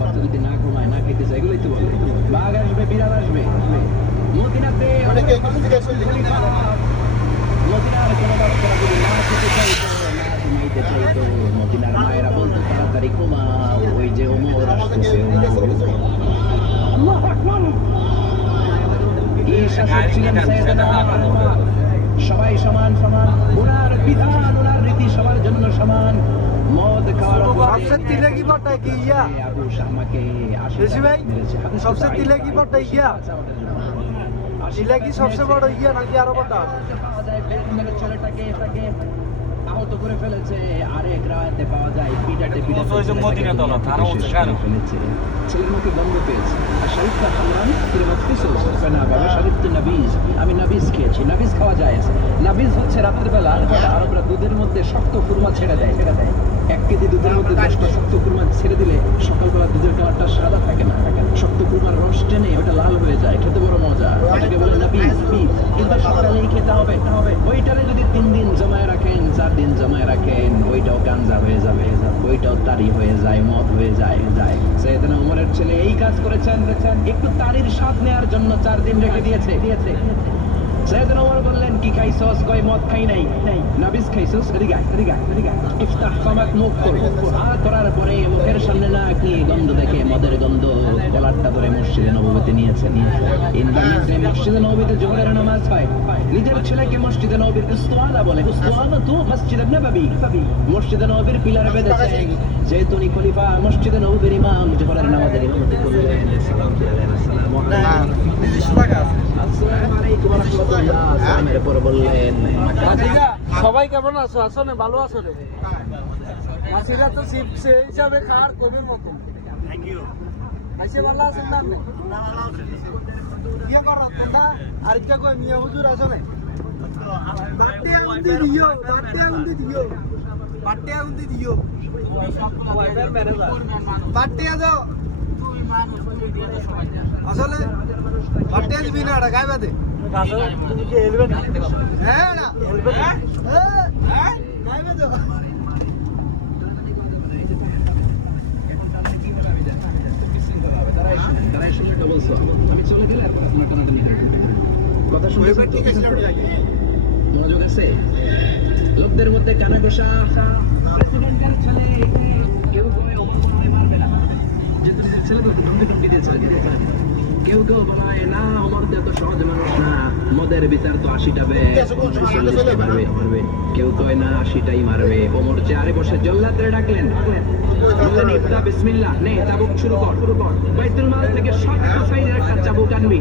বাচ্চা যদি না ঘুমায় না খেতে চায় এগুলোই তো বলে। বাঘ আসবে, বিড়াল আসবে, মদিনাতে মদিনার কোনো বাচ্চারা যদি না খেতে চাইতো না ঘুমাইতে চাইতো, মদিনার মায়েরা বলতো তাড়াতাড়ি ঘুমাও, ওই যে ওমর আসতেছে। আল্লাহু আকবার। এই শাসক ছিলেন সাইয়েদনা ওমর। সবাই সমান সমান, ওনার বিধান ওনার রীতি সবার জন্য সমান। মদ খাওয়ার सबसे तिले की पट्टा की या আবু শামাকে ऋषि भाई सबसे तिले की पट्टा या तिले की सबसे बड़ा या ना कि आरो पट्टा ছেলেটাকে এটাকে আহত করে ফেলেছে। আরেক রাতে পাওয়া যায় পিটাতে ওই যে মদিনা তলা তারা হচ্ছে কেন ফেলেছে। ছেলের মুখে গন্ধ পেয়েছে। আর শরীফটা খাওয়ান কিরমত ফিসল না বাবা, শরীফ তো নাবিজ, আমি নাবিজ খেয়েছি। নাবিজ খাওয়া যায়। নাবিজ হচ্ছে রাত্রিবেলা আরবরা দুধের মধ্যে শক্ত কুরমা ছেড়ে দেয়। 1 কেজি দুধের মধ্যে 10টা শক্ত কুরমা ছেড়ে দিলে সকালবেলা দুধের কালারটা সাদা থাকে না, শক্ত কুরমার রস টেনে ওটা লাল হয়ে যায়, খেতে বড় মজা। এটাকে বলে নাবিজ। কিন্তু সকালেই খেতে হবে। ওইটারে যদি 3 দিন জমায় রাখেন, 4 দিন জমায় রাখেন, ওইটাও গাঞ্জা হয়ে যাবে, ওইটাও তারি হয়ে যায়, মদ হয়ে যায়। সাইয়েদনা ওমরের ছেলে এই কাজ করেছেন। একটু তারির স্বাদ নেওয়ার জন্য 4 দিন রেখে দিয়েছে। সাইয়েদনা ওমর বললেন কি খাইছস? কয় মদ খাই নাই। নাবিজ খাইছস? এদিকে ইফতাহ ফামাক, মুখ খোল। করার পরে মুখের সামনে না কি গন্ধ দেখে, মদের গন্ধ, কলারটা ধরে মসজিদে নববীতে নিয়েছেন। মসজিদে নববীতে জোহরের নামাজ হয়। নিজের ছেলেকে মসজিদে নববীর উস্তানা বলে। উস্তানা তো মসজিদে নববী, মসজিদে নববীর পিলারে বেঁধেছেন। যেহেতু উনি খলিফা, মসজিদে নববীর ইমাম, জোহরের নামাজের ইমামতি করলেন। সালাম দিলেন, আসসালামু আলাইকুম। আসসালামু আলাইকুম ওয়া রাহমাতুল্লাহ। সালামের পর বললেন সবাই কেমন আছো? আসলে ভালো আছো রে? মাসিরা তো সেই হিসাবে খার কবির মতো। থ্যাংক ইউ আইসে ভালো আছেন না? ইয়া করা তোমরা আরেকটা কই মিয়া হুজুর আসলে বাটে আউন্দি দিও। বাটে আছো আসলে বাটে দিবি না এটা গায় বাদে তুমি কি হেলমেট হ্যাঁ না হেলমেট হ্যাঁ গায় বাদে আমি চলে গেলে কথা শুনে মনোযোগ আছে? লোকদের মধ্যে কানা ঘোষা, প্রেসিডেন্টের ছেলে কেউ মারবে না, যে তোমাদের ছেলেদেরকে ধমকি দিয়েছে। কেউ বলায় না ওমর তো এত সহজ মানুষ না, মদের বিচার তো 80টা মারবে। কেউ কয় না 80টাই মারবে। ওমর চেয়ারে বসে জল্লাদরে ডাকলেন, বললেন ইবদা বিসমিল্লাহ, নে চাবুক শুরু কর। বাইতুল মাল থেকে 7 সাইজের একটা চাবুক আনবি।